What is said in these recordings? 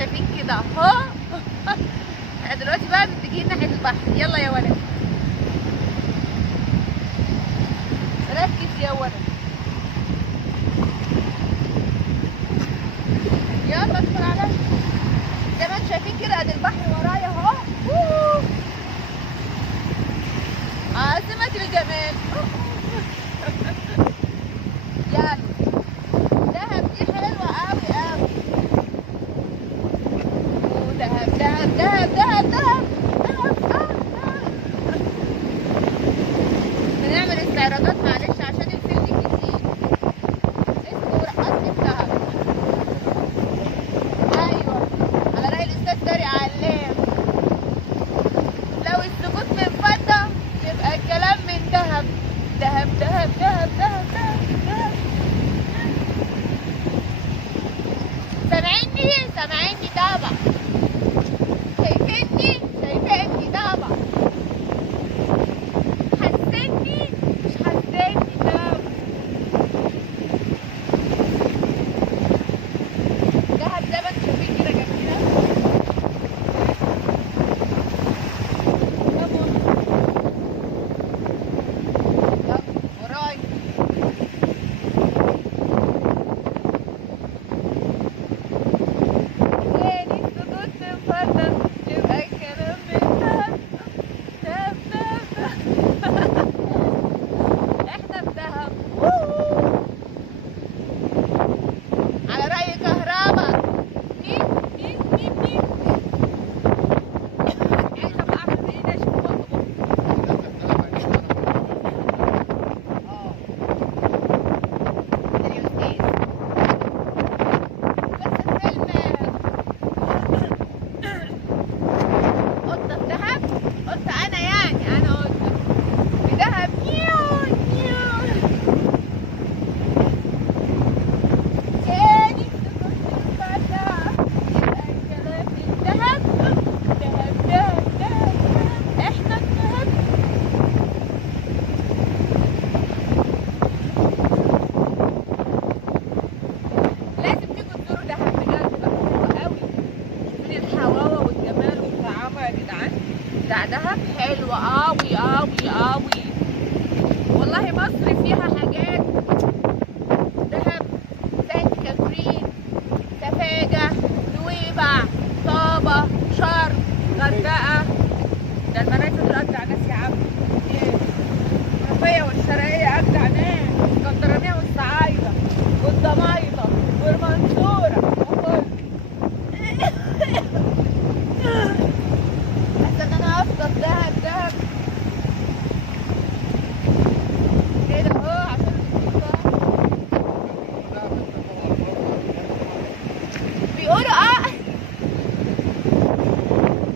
شايفين كده اهو. احنا دلوقتي بقى متجهين ناحيه البحر. يلا يا ولد ركز يا ولد، يلا ادخل عليا. زي ما انتم شايفين كده ادي البحر ورايا اهو. عاصمة الجمال. يلا دهب دي حلوة قوي قوي. دهب دهب دهب دهب دهب دهب. بنعمل استعراضات معلش عشان الفيلم الجديد اسمه رقصني في دهب. ايوه على رأي الاستاذ داري علام، لو السكوت من فضة يبقى الكلام من دهب. دهب دهب دهب دهب دهب دهب. سامعيني طبعا، شايفيني طبعا، حاسيني مش حاسيني طبعا. دهب زي ما انتم شايفين كده جميلة. وراي تاني سكوت مفضل يبقى الكلام من دهب. دهب دهب دهب. احنا في دهب. على رأي كهربا. مين عايزة ابقى اعمل بايدي اشوف دهب حلوة قوي قوي قوي والله. مصر فيها حاجات. دهب، سانت كاترين، سفاجة، نويبع، طابة، شرم، غردقة. ده المراكز دول أجدع ناس يا عم. المنوفية والشرقية أجدع ناس. اسكندرانية والصعايدة والضمايطة والمنصورة وكل. افضل دهب كده اهو عشان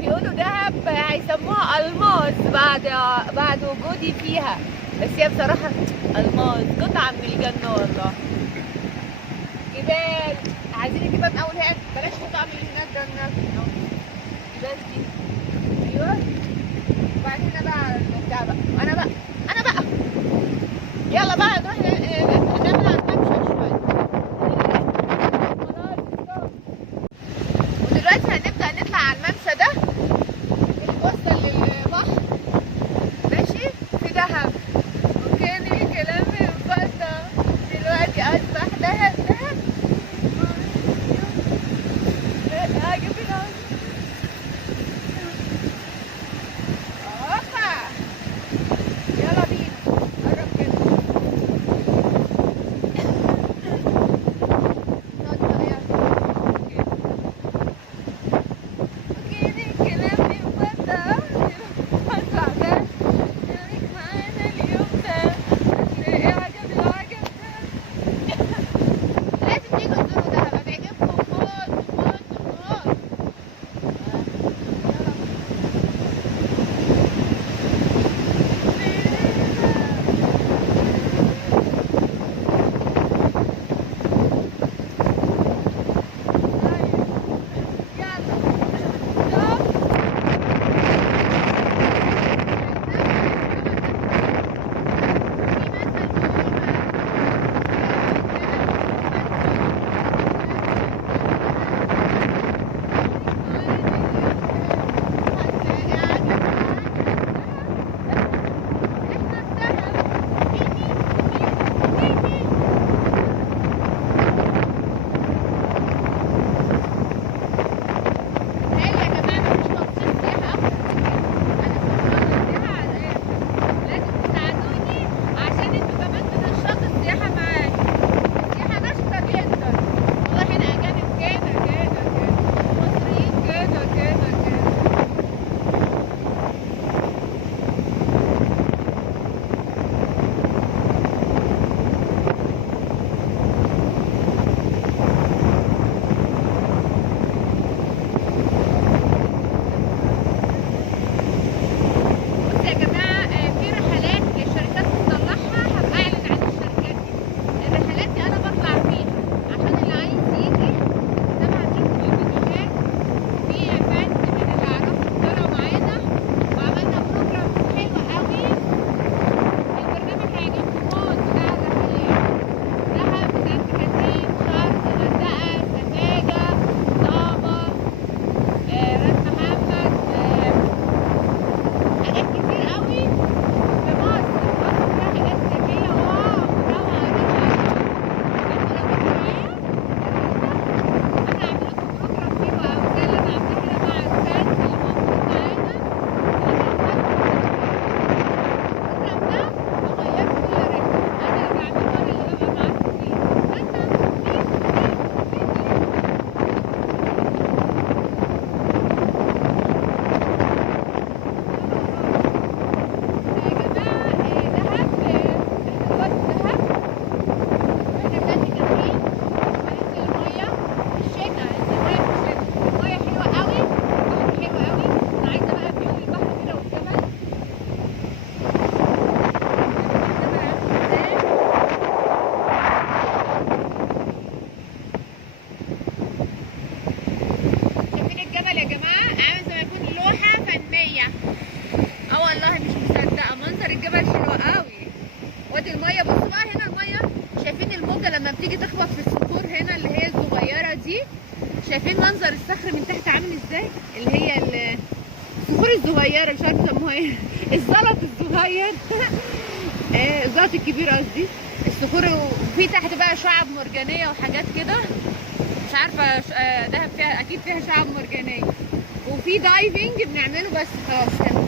بيقولوا دهب هيسموها الماس بعد وجودي فيها، بس هي بصراحه الماس قطعه من الجنه والله. جبال، عايزين الجبال من اول هنا، بلاش قطعه من هناك ده الجبال دي. ايوه وبعد هنا بقى على البتاع بقى. انا بقى يلا بقى نروح نعمل على الممشى شويه. ودلوقتي هنبدا نطلع على الممشى ده نوصل للبحر ماشي في دهب. وكان الكلام مفضل دلوقتي اصبح دهب. عجبني يلا بينا قرب كده. لما بتيجي تخبط في الصخور هنا اللي هي الصغيره دي، شايفين منظر الصخر من تحت عامل ازاي؟ اللي هي الصخور الصغيره، مش عارفه يسموها ايه الزلط الصغير الزلط الكبير قصدي، الصخور. وفي تحت بقى شعاب مرجانيه وحاجات كده، مش عارفه دهب فيها اكيد فيها شعاب مرجانيه. وفي دايفنج بنعمله، بس خلاص هنا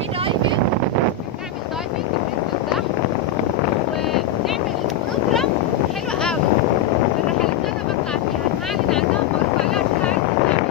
في دايفنج، بنعمل دايفنج بننزل تحت ونعمل بروجرام حلو قوي. الرحلات اللي انا بطلع فيها هعلن عنها وبقول عليها عشان عايزه تعمل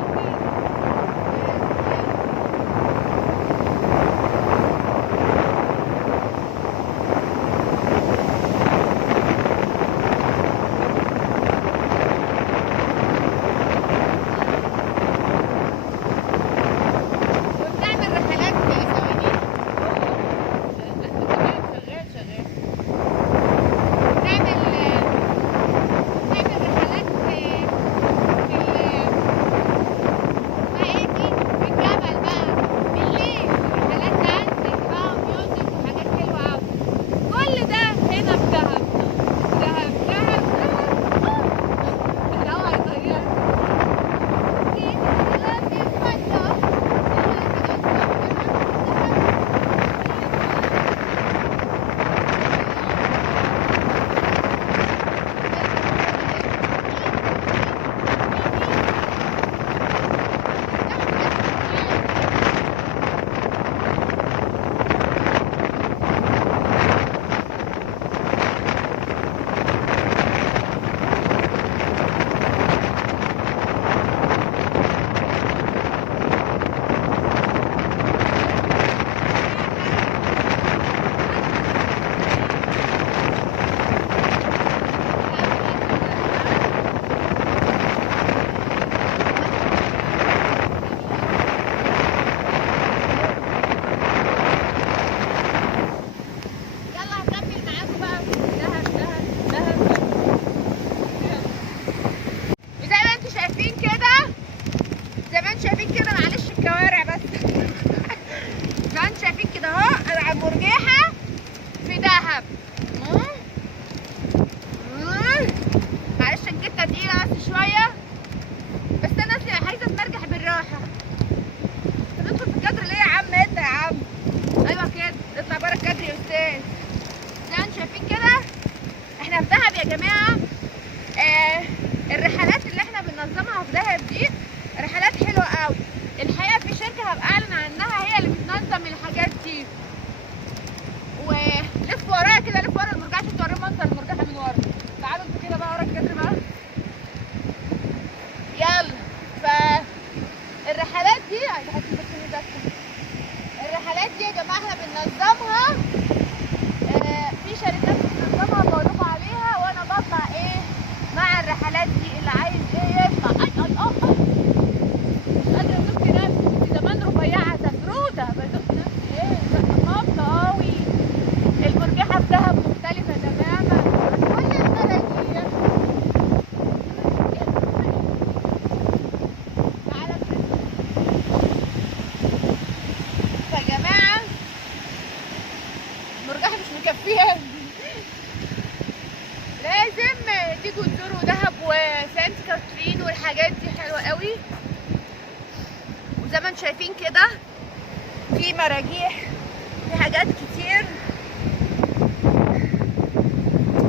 الرحلات اللي احنا بننظمها في دهب دي رحلات حلوه قوي. الحقيقه في شركه هبقى اعلن عنها هي اللي بتنظم الحاجات دي. ولف ورايا كده، لف ورا المرجحه عشان توريهم منظر المرجحه من ورا. تعالوا انتوا كده بقى ورا الكادر بقى، يلا. فالرحلات دي الرحلات دي يا جماعه احنا بننظمها، في شركات بتنظمها بقول لكم عليها، وانا بطلع مع الرحلات دي. اللي عايز يطلع مش قادره ازق نفسي، زمان رفيعه زفروته بزق نفسي نطه قوي. المرجحه في دهب مختلفه تماما عن كل المراكب. تعالى يا جماعه، المرجحه مش مكفيه، لازم تيجوا تزوروا دهب وسانت كاترين والحاجات دي حلوه قوي. وزي ما انتم شايفين كده في مراجيح، في حاجات كتير.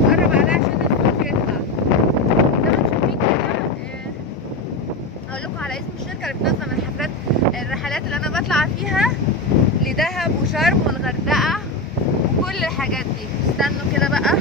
قرب عليها عشان الصوت يطلع. زي ما انتم شايفين كده، هقول لكم على اسم الشركه اللي بتنظم الرحلات اللي انا بطلع فيها لدهب وشرم والغردقه وكل الحاجات دي. استنوا كده بقى.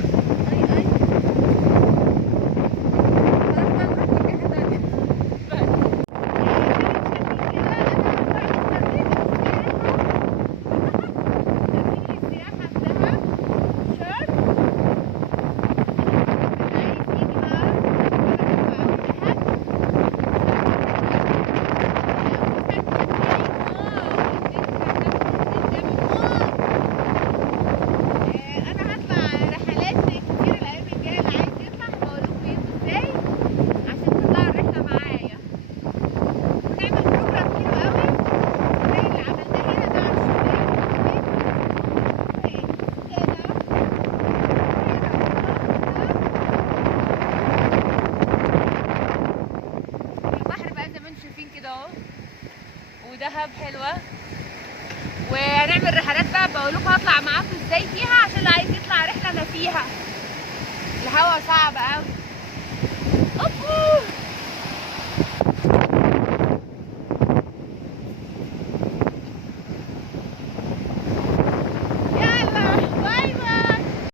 واقول لكم هطلع معاكم ازاي فيها، عشان اللي عايز يطلع رحله انا فيها. الهوا صعب قوي.